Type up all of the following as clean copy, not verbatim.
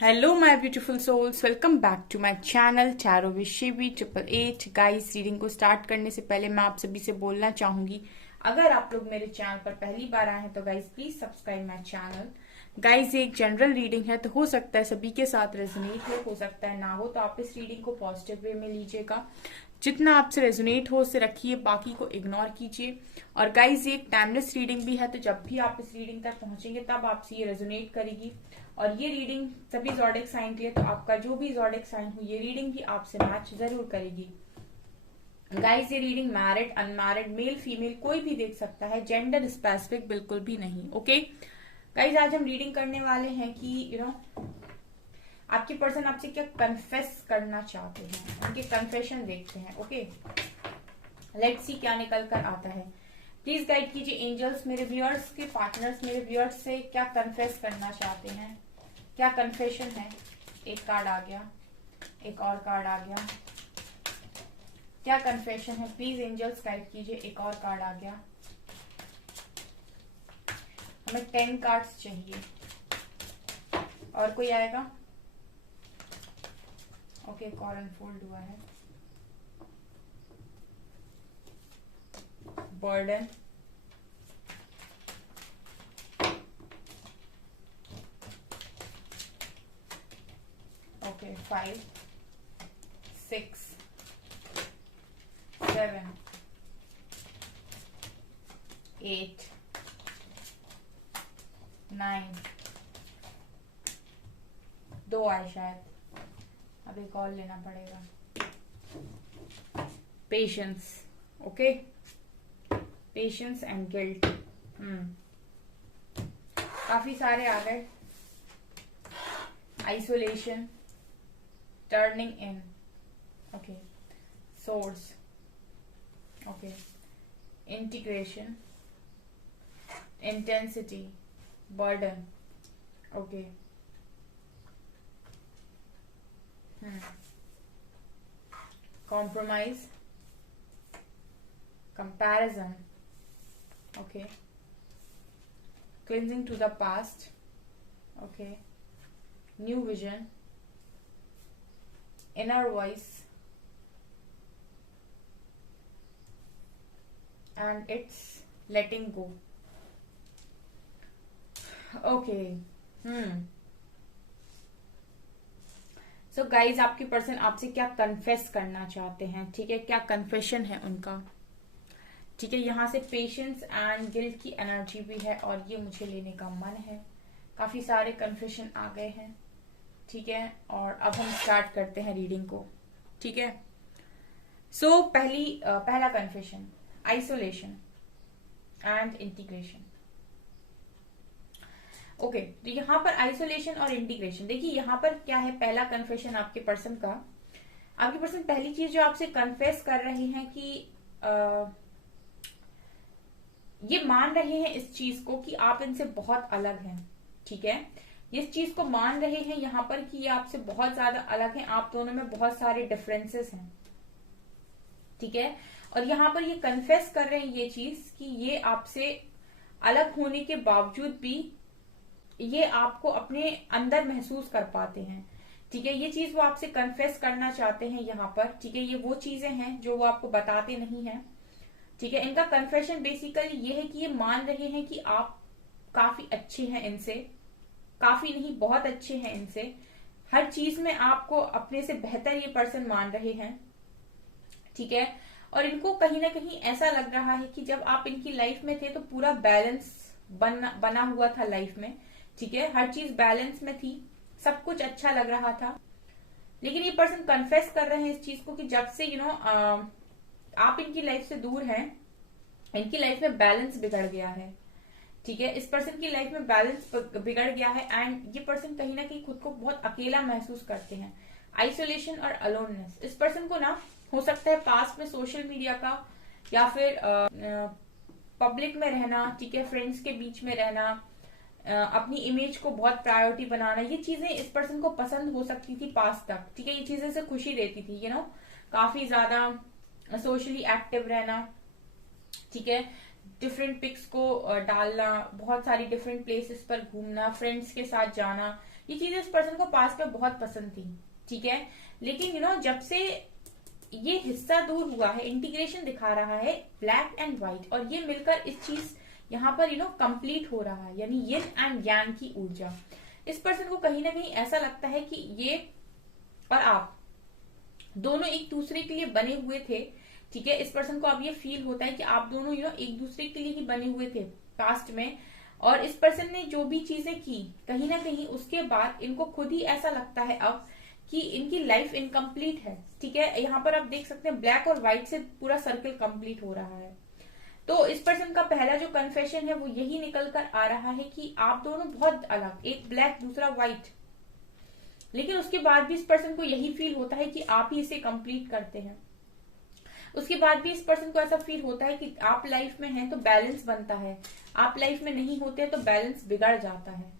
Hello my beautiful souls, welcome back to my channel tarot with Shivi 888। Guys, reading को start करने से पहले मैं आप सभी से बोलना चाहूंगी, अगर आप लोग मेरे चैनल पर पहली बार आए हैं तो guys please subscribe my channel. Guys, ये एक जनरल रीडिंग है, तो हो सकता है सभी के साथ रेजोनेट हो सकता है ना हो, तो आप इस रीडिंग को पॉजिटिव वे में लीजिएगा। जितना आपसे रेजोनेट हो उससे रखिए, बाकी को इग्नोर कीजिए। और गाइज, ये एक टाइमलेस रीडिंग भी है, तो जब भी आप इस रीडिंग तक पहुंचेंगे तब आपसे ये रेजोनेट करेगी। और ये रीडिंग सभी ज़ोडिएक साइन के लिए, तो आपका जो भी ज़ोडिएक साइन हो ये रीडिंग भी आपसे मैच जरूर करेगी। गाइज, ये reading married, unmarried, male female कोई भी देख सकता है, जेंडर स्पेसिफिक बिल्कुल भी नहीं। ओके गाइज, आज हम रीडिंग करने वाले हैं कि आपके पर्सन आपसे क्या कन्फेस करना चाहते हैं, उनके कन्फेशन देखते हैं। ओके, लेट्स सी क्या निकल कर आता है। प्लीज गाइड कीजिए एंजल्स, मेरे व्यूअर्स के पार्टनर्स मेरे व्यूअर्स से क्या कन्फेस करना चाहते हैं, क्या कन्फेशन है। एक कार्ड आ गया, एक और कार्ड आ गया, क्या कन्फेशन है। प्लीज एंजल्स गाइड कीजिए। एक और कार्ड आ गया, हमें 10 कार्ड्स चाहिए। और कोई आएगा? ओके, एक और अनफोल्ड हुआ है। बर्डन, ओके, 5 6 7 8 9, 2 आए शायद, अब एक और लेना पड़ेगा। Patience, okay, patience and guilt. काफी सारे आ गए। Isolation, turning in, okay, source, okay, integration, intensity, burden, okay, compromise, comparison, okay, cleansing to the past, okay, new vision, inner voice, and it's letting go. Okay, so guys, आपके person आपसे क्या confess करना चाहते हैं, ठीक है, क्या confession है उनका, ठीक है। यहाँ से पेशेंस एंड गिल्ट की एनर्जी भी है और ये मुझे लेने का मन है। काफी सारे कन्फेशन आ गए हैं, ठीक है। और अब हम स्टार्ट करते हैं रीडिंग को, ठीक है। सो पहला confession, isolation and integration. Okay, तो यहाँ पर आइसोलेशन और इंटीग्रेशन, देखिए यहाँ पर क्या है। पहला कन्फेशन आपके पर्सन का, आपके पर्सन पहली चीज जो आपसे कन्फेस कर रहे हैं कि ये मान रहे हैं इस चीज को कि आप इनसे बहुत अलग हैं, ठीक है। इस चीज को मान रहे हैं यहाँ पर कि ये आपसे बहुत ज्यादा अलग हैं, आप दोनों में बहुत सारे डिफरेंसेस हैं, ठीक है। और यहाँ पर ये कन्फेस कर रहे हैं ये चीज कि ये आपसे अलग होने के बावजूद भी ये आपको अपने अंदर महसूस कर पाते हैं, ठीक है। ये चीज वो आपसे कन्फेस करना चाहते हैं यहाँ पर, ठीक है। ये वो चीजें हैं जो वो आपको बताते नहीं है, ठीक है। इनका कन्फेशन बेसिकली ये है कि ये मान रहे हैं कि आप काफी अच्छे हैं इनसे, काफी नहीं बहुत अच्छे हैं इनसे, हर चीज में आपको अपने से बेहतर ये पर्सन मान रहे हैं, ठीक है। और इनको कहीं ना कहीं ऐसा लग रहा है कि जब आप इनकी लाइफ में थे तो पूरा बैलेंस बना हुआ था लाइफ में, ठीक है। हर चीज बैलेंस में थी, सब कुछ अच्छा लग रहा था। लेकिन ये पर्सन कन्फेस कर रहे हैं इस चीज को कि जब से आप इनकी लाइफ से दूर हैं, इनकी लाइफ में बैलेंस बिगड़ गया है, ठीक है। इस पर्सन की लाइफ में बैलेंस बिगड़ गया है एंड ये पर्सन कहीं ना कहीं खुद को बहुत अकेला महसूस करते हैं। आइसोलेशन और अलोननेस, इस पर्सन को ना हो सकता है पास्ट में सोशल मीडिया का या फिर पब्लिक में रहना, ठीक है, फ्रेंड्स के बीच में रहना, अपनी इमेज को बहुत प्रायोरिटी बनाना, ये चीजें इस पर्सन को पसंद हो सकती थी पास्ट तक, ठीक है। ये चीजें से खुशी देती थी, काफी ज्यादा सोशली एक्टिव रहना, ठीक है, डिफरेंट पिक्स को डालना, बहुत सारी डिफरेंट प्लेसेस पर घूमना, फ्रेंड्स के साथ जाना, ये चीजें इस पर्सन को पास्ट में बहुत पसंद थी, ठीक है। लेकिन जब से ये हिस्सा दूर हुआ है, इंटीग्रेशन दिखा रहा है ब्लैक एंड व्हाइट, और ये मिलकर इस चीज यहाँ पर कंप्लीट हो रहा है, यानी यिन एंड यांग की ऊर्जा। इस पर्सन को कहीं ना कहीं ऐसा लगता है कि ये और आप दोनों एक दूसरे के लिए बने हुए थे, ठीक है। इस पर्सन को अब ये फील होता है कि आप दोनों एक दूसरे के लिए ही बने हुए थे पास्ट में, और इस पर्सन ने जो भी चीजें की कहीं ना कहीं उसके बाद इनको खुद ही ऐसा लगता है अब कि इनकी लाइफ इनकम्प्लीट है, ठीक है। यहाँ पर आप देख सकते हैं ब्लैक और व्हाइट से पूरा सर्कल कंप्लीट हो रहा है। तो इस पर्सन का पहला जो कन्फेशन है वो यही निकल कर आ रहा है कि आप दोनों बहुत अलग, एक ब्लैक दूसरा व्हाइट, लेकिन उसके बाद भी इस पर्सन को यही फील होता है कि आप ही इसे कंप्लीट करते हैं। उसके बाद भी इस पर्सन को ऐसा फील होता है कि आप लाइफ में हैं तो बैलेंस बनता है, आप लाइफ में नहीं होते तो बैलेंस बिगड़ जाता है।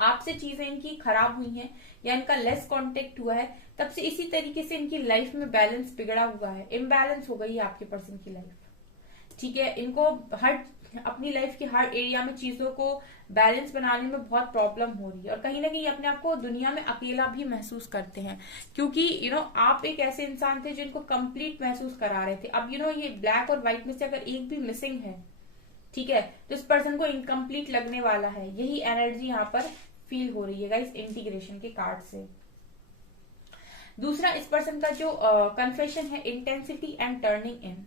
आपसे चीजें इनकी खराब हुई हैं या इनका लेस कांटेक्ट हुआ है, तब से इसी तरीके से इनकी लाइफ में बैलेंस बिगड़ा हुआ है, इम्बैलेंस हो गई है आपके पर्सन की लाइफ, ठीक है। इनको अपनी लाइफ के हर एरिया में चीजों को बैलेंस बनाने में बहुत प्रॉब्लम हो रही है, और कहीं ना कहीं अपने आप को दुनिया में अकेला भी महसूस करते हैं, क्योंकि आप एक ऐसे इंसान थे जिनको कंप्लीट महसूस करा रहे थे। अब ये ब्लैक और व्हाइट में से अगर एक भी मिसिंग है, ठीक है, तो इस पर्सन को इनकम्प्लीट लगने वाला है। यही एनर्जी यहाँ पर फील हो रही है गाइस इंटीग्रेशन के कार्ड से। दूसरा, इस पर्सन का जो कन्फेशन है, इंटेंसिटी एंड टर्निंग इन।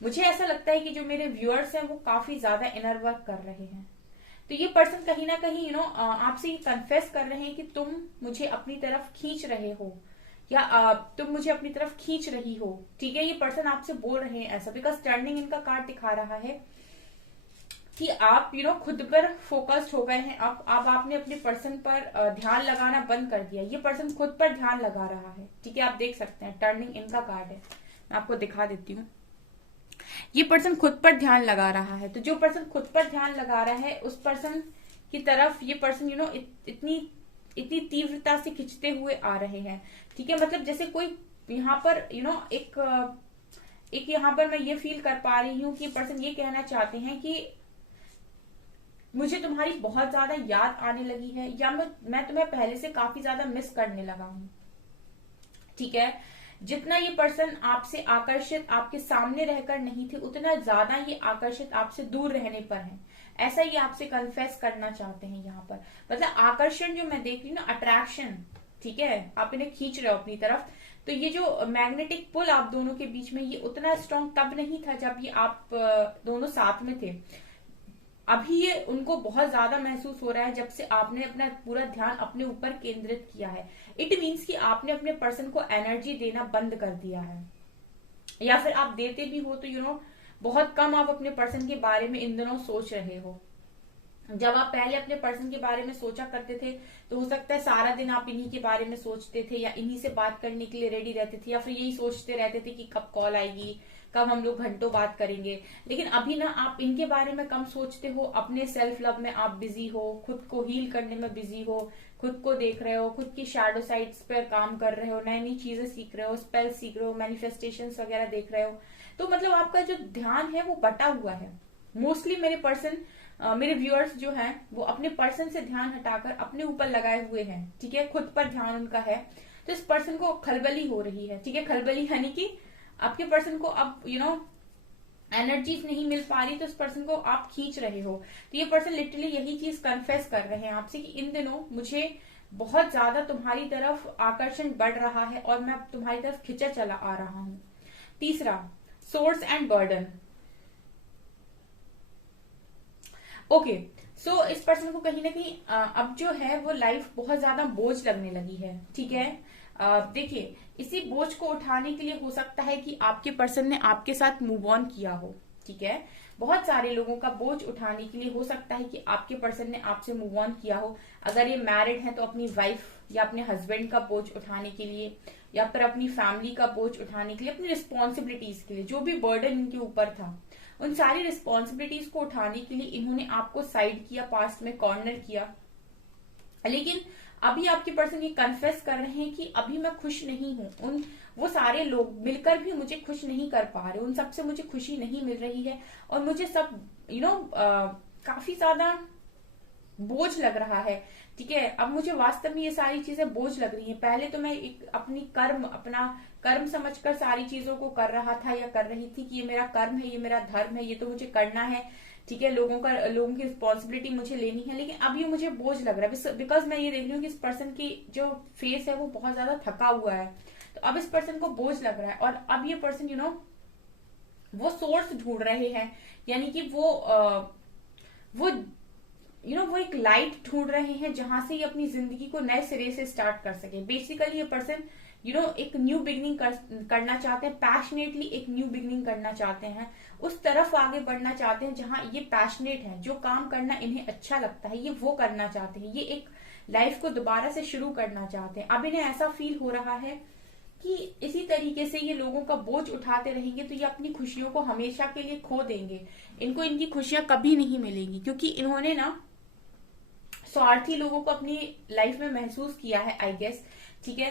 मुझे ऐसा लगता है कि जो मेरे व्यूअर्स हैं वो काफी ज्यादा इनर वर्क कर रहे हैं। तो ये पर्सन कहीं ना कहीं आपसे ये कन्फेस कर रहे हैं कि तुम मुझे अपनी तरफ खींच रहे हो, या तुम मुझे अपनी तरफ खींच रही हो, ठीक है। ये पर्सन आपसे बोल रहे हैं ऐसा, बिकॉज टर्निंग इनका कार्ड दिखा रहा है कि आप खुद पर फोकस्ड हो गए हैं। अब आपने अपने पर्सन पर ध्यान लगाना बंद कर दिया। ये पर्सन खुद पर ध्यान लगा रहा है, ठीक है। आप देख सकते हैं टर्निंग इनका कार्ड है, मैं आपको दिखा देती हूँ। ये पर्सन खुद पर ध्यान लगा रहा है। तो जो पर्सन खुद पर ध्यान लगा रहा है उस पर्सन की तरफ ये पर्सन इतनी तीव्रता से खिंचते हुए आ रहे हैं, ठीक है। मतलब जैसे कोई यहाँ पर एक यहाँ पर मैं ये फील कर पा रही हूँ कि पर्सन ये कहना चाहते हैं कि मुझे तुम्हारी बहुत ज्यादा याद आने लगी है, या मैं तुम्हें पहले से काफी ज्यादा मिस करने लगा हूं, ठीक है। जितना ये पर्सन आपसे आकर्षित आपके सामने रहकर नहीं थे, उतना ज्यादा ये आकर्षित आपसे दूर रहने पर है। ऐसा ये आपसे कन्फेस करना चाहते हैं यहाँ पर। मतलब आकर्षण जो मैं देख रही हूँ ना, अट्रैक्शन, ठीक है, आप इन्हें खींच रहे हो अपनी तरफ। तो ये जो मैग्नेटिक पुल आप दोनों के बीच में, ये उतना स्ट्रांग तब नहीं था जब ये आप दोनों साथ में थे। अभी ये उनको बहुत ज्यादा महसूस हो रहा है जब से आपने अपना पूरा ध्यान अपने ऊपर केंद्रित किया है। इट मीन्स कि आपने अपने पर्सन को एनर्जी देना बंद कर दिया है, या फिर आप देते भी हो तो बहुत कम आप अपने पर्सन के बारे में इन दिनों सोच रहे हो। जब आप पहले अपने पर्सन के बारे में सोचा करते थे तो हो सकता है सारा दिन आप इन्हीं के बारे में सोचते थे, या इन्हीं से बात करने के लिए रेडी रहते थे, या फिर यही सोचते रहते थे कि कब कॉल आएगी, कब हम लोग घंटों बात करेंगे। लेकिन अभी ना आप इनके बारे में कम सोचते हो, अपने सेल्फ लव में आप बिजी हो, खुद को हील करने में बिजी हो, खुद को देख रहे हो, खुद की शैडो साइड्स पर काम कर रहे हो, नई नई चीजें सीख रहे हो, स्पेल सीख रहे हो, मैनिफेस्टेशंस वगैरह देख रहे हो। तो मतलब आपका जो ध्यान है वो बटा हुआ है। मोस्टली मेरे व्यूअर्स जो हैं वो अपने पर्सन से ध्यान हटाकर अपने ऊपर लगाए हुए हैं, ठीक है, खुद पर ध्यान उनका है। तो इस पर्सन को खलबली हो रही है, ठीक है। खलबली यानी कि आपके पर्सन को अब एनर्जीज नहीं मिल पा रही, तो इस पर्सन को आप खींच रहे हो। तो ये पर्सन लिटरली यही चीज कन्फेस कर रहे हैं आपसे कि इन दिनों मुझे बहुत ज्यादा तुम्हारी तरफ आकर्षण बढ़ रहा है और मैं तुम्हारी तरफ खिंचा चला आ रहा हूं। तीसरा, सोर्स एंड बर्डन। ओके, सो इस पर्सन को कहीं ना कहीं अब जो है वो लाइफ बहुत ज्यादा बोझ लगने लगी है, ठीक है। देखिए, इसी बोझ को उठाने के लिए हो सकता है कि आपके पर्सन ने आपके साथ मूव ऑन किया हो, ठीक है। बहुत सारे लोगों का बोझ उठाने के लिए हो सकता है कि आपके पर्सन ने आपसे मूव ऑन किया हो। अगर ये मैरिड है तो अपनी वाइफ या अपने हस्बैंड का बोझ उठाने के लिए, या फिर अपनी फैमिली का बोझ उठाने के लिए, अपनी रिस्पॉन्सिबिलिटीज के लिए, जो भी बर्डन इनके ऊपर था उन सारी रिस्पॉन्सिबिलिटीज को उठाने के लिए इन्होंने आपको साइड किया, पास्ट में कॉर्नर किया। लेकिन अभी आपके पर्सन ये कन्फेस कर रहे हैं कि अभी मैं खुश नहीं हूं। वो सारे लोग मिलकर भी मुझे खुश नहीं कर पा रहे, उन सबसे मुझे खुशी नहीं मिल रही है, और मुझे सब काफी ज्यादा बोझ लग रहा है, ठीक है। अब मुझे वास्तव में ये सारी चीजें बोझ लग रही हैं। पहले तो मैं एक अपना कर्म समझकर सारी चीजों को कर रहा था या कर रही थी कि ये मेरा कर्म है, ये मेरा धर्म है, ये तो मुझे करना है, ठीक है। लोगों की रिस्पॉन्सिबिलिटी मुझे लेनी है। लेकिन अब ये मुझे बोझ लग रहा है, बिकॉज मैं ये देख रही हूँ कि इस पर्सन की जो फेस है वो बहुत ज्यादा थका हुआ है। तो अब इस पर्सन को बोझ लग रहा है, और अब ये पर्सन वो सोर्स ढूंढ रहे हैं, यानी कि वो वो एक लाइट ढूंढ रहे हैं जहां से ये अपनी जिंदगी को नए सिरे से स्टार्ट कर सके। बेसिकली ये पर्सन एक न्यू बिगनिंग करना चाहते हैं, पैशनेटली एक न्यू बिगनिंग करना चाहते हैं, उस तरफ आगे बढ़ना चाहते हैं जहां ये पैशनेट है, जो काम करना इन्हें अच्छा लगता है ये वो करना चाहते हैं। ये एक लाइफ को दोबारा से शुरू करना चाहते हैं। अब इन्हें ऐसा फील हो रहा है कि इसी तरीके से ये लोगों का बोझ उठाते रहेंगे तो ये अपनी खुशियों को हमेशा के लिए खो देंगे। इनको इनकी खुशियां कभी नहीं मिलेंगी, क्योंकि इन्होंने स्वार्थी लोगों को अपनी लाइफ में महसूस किया है, आई गेस, ठीक है।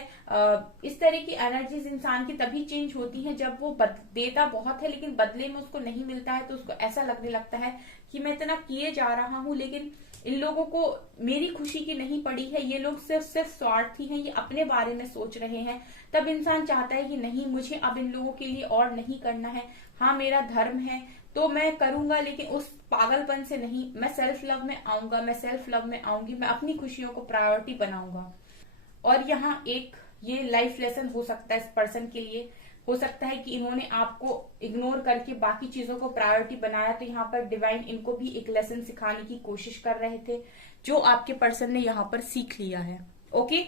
इस तरह की एनर्जीज इंसान की तभी चेंज होती हैं जब वो देता बहुत है लेकिन बदले में उसको नहीं मिलता है, तो उसको ऐसा लगने लगता है कि मैं इतना किए जा रहा हूं लेकिन इन लोगों को मेरी खुशी की नहीं पड़ी है, ये लोग सिर्फ स्वार्थी हैं, ये अपने बारे में सोच रहे हैं। तब इंसान चाहता है कि नहीं, मुझे अब इन लोगों के लिए और नहीं करना है। हाँ, मेरा धर्म है तो मैं करूंगा, लेकिन उस पागलपन से नहीं। मैं सेल्फ लव में आऊंगा, मैं सेल्फ लव में आऊंगी, मैं अपनी खुशियों को प्रायोरिटी बनाऊंगा। और यहाँ एक ये लाइफ लेसन हो सकता है इस पर्सन के लिए। हो सकता है कि इन्होंने आपको इग्नोर करके बाकी चीजों को प्रायोरिटी बनाया, तो यहाँ पर डिवाइन इनको भी एक लेसन सिखाने की कोशिश कर रहे थे, जो आपके पर्सन ने यहाँ पर सीख लिया है। Okay,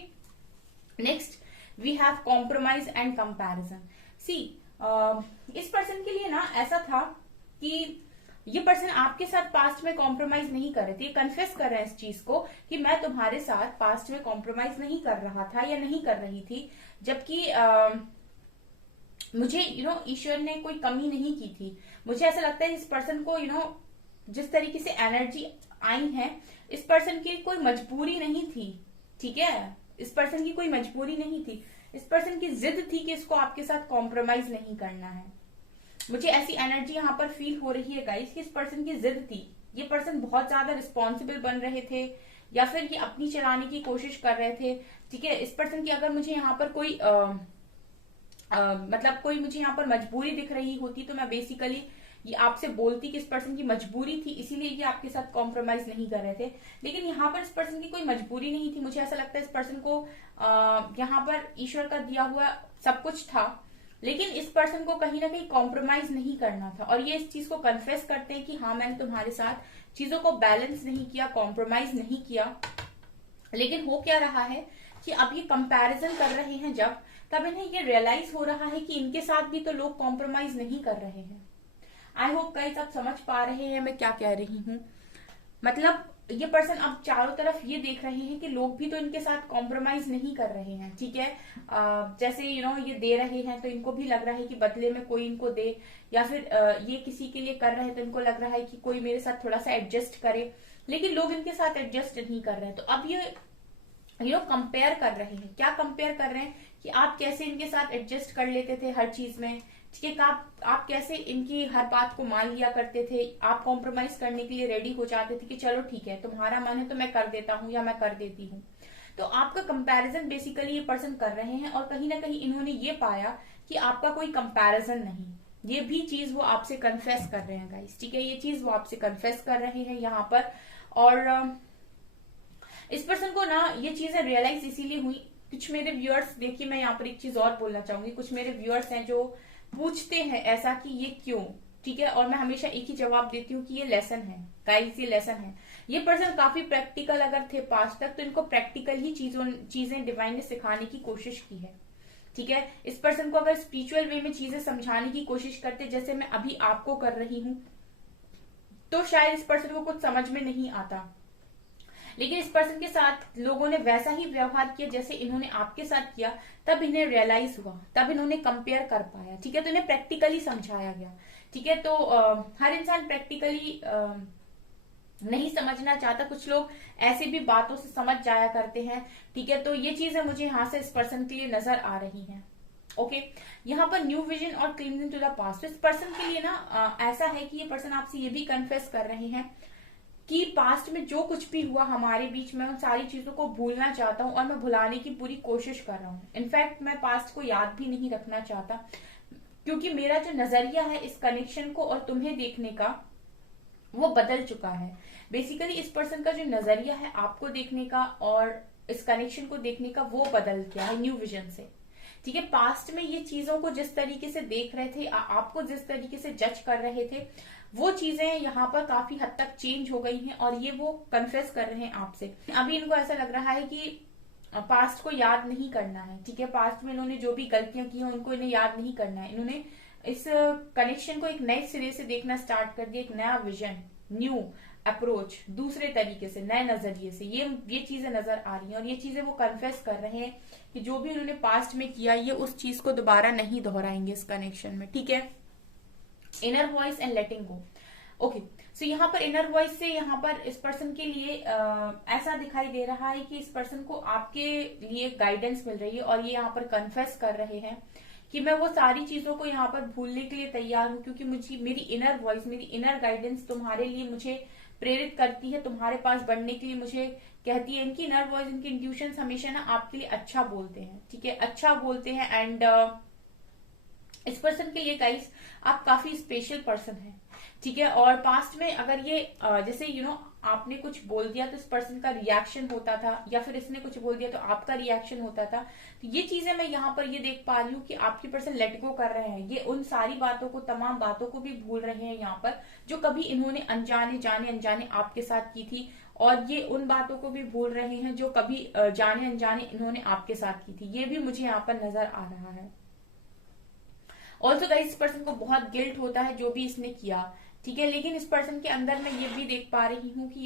next we have compromise and comparison. See, इस पर्सन के लिए ऐसा था कि ये पर्सन आपके साथ पास्ट में कॉम्प्रोमाइज नहीं कर रहे थे। ये कन्फेस कर रहे हैं इस चीज को कि मैं तुम्हारे साथ पास्ट में कॉम्प्रोमाइज नहीं कर रहा था या नहीं कर रही थी, जबकि मुझे ईश्वर ने कोई कमी नहीं की थी। मुझे ऐसा लगता है इस पर्सन को जिस तरीके से एनर्जी आई है, इस पर्सन की कोई मजबूरी नहीं थी, ठीक है। इस पर्सन की कोई मजबूरी नहीं थी, इस पर्सन की जिद थी कि इसको आपके साथ कॉम्प्रोमाइज नहीं करना है। मुझे ऐसी एनर्जी यहाँ पर फील हो रही है गाइस कि इस पर्सन की जिद थी। ये पर्सन बहुत ज्यादा रिस्पॉन्सिबल बन रहे थे, या फिर ये अपनी चलाने की कोशिश कर रहे थे, ठीक है। इस पर्सन की अगर मुझे यहाँ पर कोई कोई मुझे यहाँ पर मजबूरी दिख रही होती तो मैं बेसिकली ये आपसे बोलती कि इस पर्सन की मजबूरी थी, इसीलिए ये आपके साथ कॉम्प्रोमाइज नहीं कर रहे थे। लेकिन यहाँ पर इस पर्सन की कोई मजबूरी नहीं थी। मुझे ऐसा लगता है इस पर्सन को यहाँ पर ईश्वर का दिया हुआ सब कुछ था, लेकिन इस पर्सन को कहीं ना कहीं कॉम्प्रोमाइज नहीं करना था। और ये इस चीज को कन्फेस करते हैं कि हाँ, मैंने तुम्हारे साथ चीजों को बैलेंस नहीं किया, कॉम्प्रोमाइज नहीं किया। लेकिन हो क्या रहा है कि अब ये कंपैरिजन कर रहे हैं तब इन्हें ये रियलाइज हो रहा है कि इनके साथ भी तो लोग कॉम्प्रोमाइज नहीं कर रहे हैं। आई होप गाइस आप समझ पा रहे हैं मैं क्या कह रही हूँ। मतलब ये पर्सन अब चारों तरफ ये देख रहे हैं कि लोग भी तो इनके साथ कॉम्प्रोमाइज नहीं कर रहे हैं, ठीक है। जैसे ये दे रहे हैं तो इनको भी लग रहा है कि बदले में कोई इनको दे, या फिर ये किसी के लिए कर रहे हैं तो इनको लग रहा है कि कोई मेरे साथ थोड़ा सा एडजस्ट करे, लेकिन लोग इनके साथ एडजस्ट नहीं कर रहे हैं। तो अब ये कंपेयर कर रहे हैं। क्या कंपेयर कर रहे हैं कि आप कैसे इनके साथ एडजस्ट कर लेते थे हर चीज में, ठीक है। आप कैसे इनकी हर बात को मान लिया करते थे, आप कॉम्प्रोमाइज करने के लिए रेडी हो जाते थे कि चलो ठीक है, तुम्हारा मन है तो मैं कर देता हूँ या मैं कर देती हूँ। तो आपका कंपैरिजन बेसिकली ये पर्सन कर रहे हैं, और कहीं ना कहीं इन्होंने ये पाया कि आपका कोई कंपैरिजन नहीं। ये भी चीज वो आपसे कन्फेस कर रहे हैं गाइस, ठीक है। ये चीज वो आपसे कन्फेस कर रहे हैं यहाँ पर। और इस पर्सन को ये चीजें रियलाइज इसीलिए हुई। कुछ मेरे व्यूअर्स, देखिए मैं यहाँ पर एक चीज और बोलना चाहूंगी, कुछ मेरे व्यूअर्स हैं जो पूछते हैं ऐसा कि ये क्यों, ठीक है। और मैं हमेशा एक ही जवाब देती हूँ कि ये लेसन है गाइस, ये लेसन है। ये पर्सन काफी प्रैक्टिकल अगर थे पास्ट तक, तो इनको प्रैक्टिकल ही चीजें डिवाइन ने सिखाने की कोशिश की है, ठीक है। इस पर्सन को अगर स्पिरिचुअल वे में चीजें समझाने की कोशिश करते जैसे मैं अभी आपको कर रही हूँ, तो शायद इस पर्सन को कुछ समझ में नहीं आता। लेकिन इस पर्सन के साथ लोगों ने वैसा ही व्यवहार किया जैसे इन्होंने आपके साथ किया, तब इन्हें रियलाइज हुआ, तब इन्होंने कंपेयर कर पाया, ठीक है। तो इन्हें प्रैक्टिकली समझाया गया, ठीक है। तो हर इंसान प्रैक्टिकली नहीं समझना चाहता, कुछ लोग ऐसे भी बातों से समझ जाया करते हैं, ठीक है। तो ये चीजें मुझे यहाँ से इस पर्सन के लिए नजर आ रही हैं। ओके, यहाँ पर न्यू विजन और क्लीनिंग टू द पास्ट। इस पर्सन के लिए ऐसा है कि ये पर्सन आपसे ये भी कन्फेस कर रहे हैं कि पास्ट में जो कुछ भी हुआ हमारे बीच में, उन सारी चीजों को भूलना चाहता हूँ और मैं भुलाने की पूरी कोशिश कर रहा हूँ। इनफैक्ट मैं पास्ट को याद भी नहीं रखना चाहता, क्योंकि मेरा जो नजरिया है इस कनेक्शन को और तुम्हें देखने का वो बदल चुका है। बेसिकली इस पर्सन का जो नजरिया है आपको देखने का और इस कनेक्शन को देखने का वो बदल गया है न्यू विजन से। ठीक है, पास्ट में ये चीजों को जिस तरीके से देख रहे थे, आपको जिस तरीके से जज कर रहे थे, वो चीजें यहाँ पर काफी हद तक चेंज हो गई हैं और ये वो कन्फेस कर रहे हैं आपसे। अभी इनको ऐसा लग रहा है कि पास्ट को याद नहीं करना है। ठीक है, पास्ट में इन्होंने जो भी गलतियां की हैं उनको इन्हें याद नहीं करना है। इन्होंने इस कनेक्शन को एक नए सिरे से देखना स्टार्ट कर दिया, एक नया विजन, न्यू अप्रोच, दूसरे तरीके से, नए नजरिए से ये चीजें नजर आ रही हैं और ये चीजें वो कन्फेस कर रहे हैं कि जो भी उन्होंने पास्ट में किया ये उस चीज को दोबारा नहीं दोहराएंगे इस कनेक्शन में। ठीक है, inner voice and letting go. Okay, so यहाँ पर इनर वॉइस से यहाँ पर इस पर्सन के लिए ऐसा दिखाई दे रहा है कि इस पर्सन को आपके लिए गाइडेंस मिल रही है और ये यहाँ पर कन्फेस कर रहे हैं कि मैं वो सारी चीजों को यहाँ पर भूलने के लिए तैयार हूँ, क्योंकि मुझे मेरी इनर वॉइस, मेरी इनर गाइडेंस तुम्हारे लिए मुझे प्रेरित करती है, तुम्हारे पास बढ़ने के लिए मुझे कहती है। इनकी इनर वॉइस, इनकी इंट्यूशन हमेशा ना आपके लिए अच्छा बोलते हैं। ठीक है, अच्छा बोलते हैं। एंड इस पर्सन के लिए गाइस आप काफी स्पेशल पर्सन हैं। ठीक है, और पास्ट में अगर ये जैसे आपने कुछ बोल दिया तो इस पर्सन का रिएक्शन होता था, या फिर इसने कुछ बोल दिया तो आपका रिएक्शन होता था। तो ये चीजें मैं यहाँ पर ये देख पा रही हूँ कि आपकी पर्सन लेट गो कर रहे हैं। ये उन सारी बातों को, तमाम बातों को भी भूल रहे हैं यहाँ पर, जो कभी इन्होंने अनजाने आपके साथ की थी, और ये उन बातों को भी भूल रहे हैं जो कभी जाने अनजाने इन्होंने आपके साथ की थी। ये भी मुझे यहाँ पर नजर आ रहा है। ऑल्सो गाइस इस पर्सन को बहुत गिल्ट होता है जो भी इसने किया। ठीक है, लेकिन इस पर्सन के अंदर मैं ये भी देख पा रही हूँ कि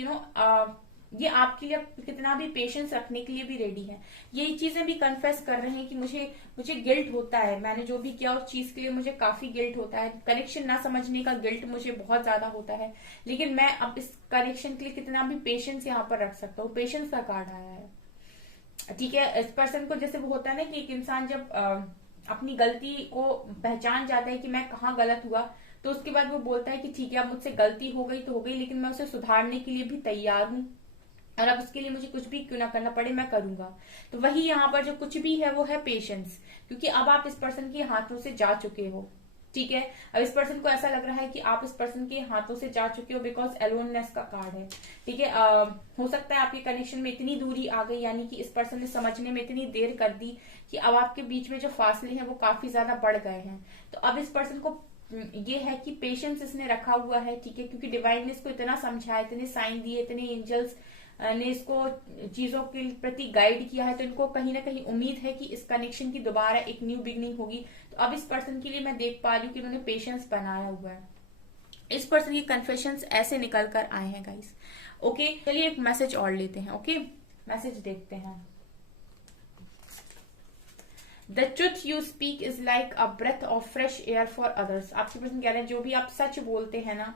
ये आपके लिए कितना भी पेशेंस रखने के लिए भी रेडी है। ये चीजें भी कन्फेस कर रहे हैं कि मुझे गिल्ट होता है, मैंने जो भी किया उस चीज के लिए मुझे काफी गिल्ट होता है। कनेक्शन ना समझने का गिल्ट मुझे बहुत ज्यादा होता है, लेकिन मैं अब इस कनेक्शन के लिए कितना भी पेशेंस यहाँ पर रख सकता हूँ। पेशेंस का कार्ड आया है। ठीक है, इस पर्सन को जैसे वो होता है ना कि एक इंसान जब अपनी गलती को पहचान जाता है कि मैं कहाँ गलत हुआ, तो उसके बाद वो बोलता है कि ठीक है अब मुझसे गलती हो गई तो हो गई, लेकिन मैं उसे सुधारने के लिए भी तैयार हूँ और अब उसके लिए मुझे कुछ भी क्यों ना करना पड़े मैं करूंगा। तो वही यहाँ पर जो कुछ भी है वो है पेशेंस, क्योंकि अब आप इस पर्सन के हाथों से जा चुके हो। ठीक है, अब इस पर्सन को ऐसा लग रहा है कि आप इस पर्सन के हाथों से जा चुके हो, बिकॉज एलोननेस का कार्ड है। ठीक है, हो सकता है आपके कनेक्शन में इतनी दूरी आ गई, यानी कि इस पर्सन ने समझने में इतनी देर कर दी कि अब आपके बीच में जो फासले हैं वो काफी ज्यादा बढ़ गए हैं। तो अब इस पर्सन को ये है कि पेशेंस इसने रखा हुआ है। ठीक है, क्योंकि डिवाइन ने इसको इतना समझाया, इतने साइन दिए, इतने एंजल्स ने इसको चीजों के प्रति गाइड किया है, तो इनको कहीं ना कहीं उम्मीद है कि इस कनेक्शन की दोबारा एक न्यू बिगनिंग होगी। तो अब इस पर्सन के लिए मैं देख पा रही हूँ कि उन्होंने पेशेंस बनाया हुआ है। इस पर्सन की कन्फेशंस ऐसे निकल कर आए हैं गाइस। ओके, चलिए एक मैसेज और लेते हैं। ओके, मैसेज देखते हैं। The truth you speak is like a breath of fresh air for others। आपके पर्सन कह रहे हैं जो भी आप सच बोलते हैं ना,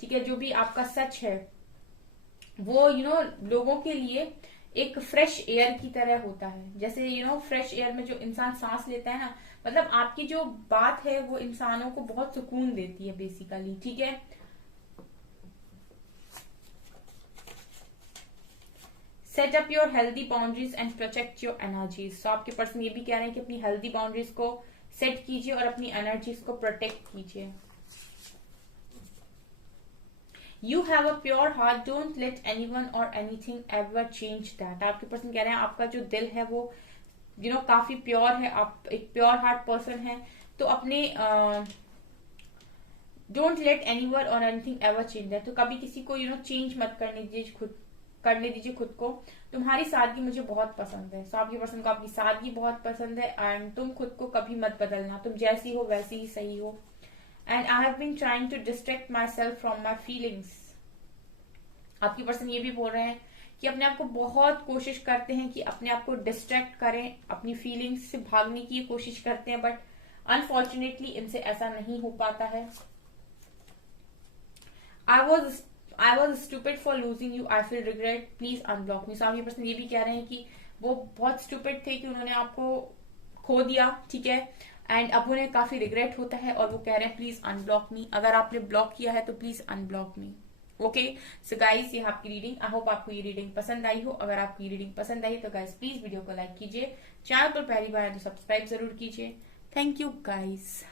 ठीक है, जो भी आपका सच है वो लोगों के लिए एक फ्रेश एयर की तरह होता है। जैसे फ्रेश एयर में जो इंसान सांस लेता है ना, मतलब आपकी जो बात है वो इंसानों को बहुत सुकून देती है बेसिकली। ठीक है, set up your healthy boundaries and protect your energies. तो आपके पर्सन ये भी कह रहे हैं कि अपनी हेल्दी बाउंड्रीज को सेट कीजिए और अपनी एनर्जीज को प्रोटेक्ट कीजिए। You have a pure heart, don't let anyone और एनीथिंग एवर चेंज दैट। आपके पर्सन कह रहे हैं आपका जो दिल है वो काफी प्योर है, आप एक प्योर हार्ट पर्सन है। तो अपने डोंट लेट एनीवन और एनीथिंग एवर चेंज दैट, तो कभी किसी को चेंज मत करने दीजिए खुद को। तुम्हारी सादगी मुझे बहुत पसंद है। सो आपके पर्सन को आपकी सादगी बहुत पसंद है एंड तुम खुद को कभी मत बदलना, तुम जैसी हो वैसी ही सही हो। And I have been trying to distract myself from my feelings. आपकी पर्सन ये भी बोल रहे हैं कि अपने आप को बहुत कोशिश करते हैं कि अपने आप को डिस्ट्रैक्ट करें, अपनी फीलिंग्स से भागने की कोशिश करते हैं, बट अनफॉर्चुनेटली इनसे ऐसा नहीं हो पाता है। I was stupid for losing you. I feel regret. Please unblock me। आपके पर्सन ये भी कह रहे हैं कि वो बहुत स्टूपिड थे कि उन्होंने आपको खो दिया। ठीक है, एंड अब उन्हें काफी रिग्रेट होता है और वो कह रहे हैं प्लीज अनब्लॉक मी। अगर आपने ब्लॉक किया है तो please unblock me. Okay so guys, ये आपकी रीडिंग, आई होप आपको ये रीडिंग पसंद आई हो। अगर आपको ये रीडिंग पसंद आई तो गाइस प्लीज वीडियो को लाइक कीजिए, चैनल पर पहली बार है तो सब्सक्राइब जरूर कीजिए। Thank you guys.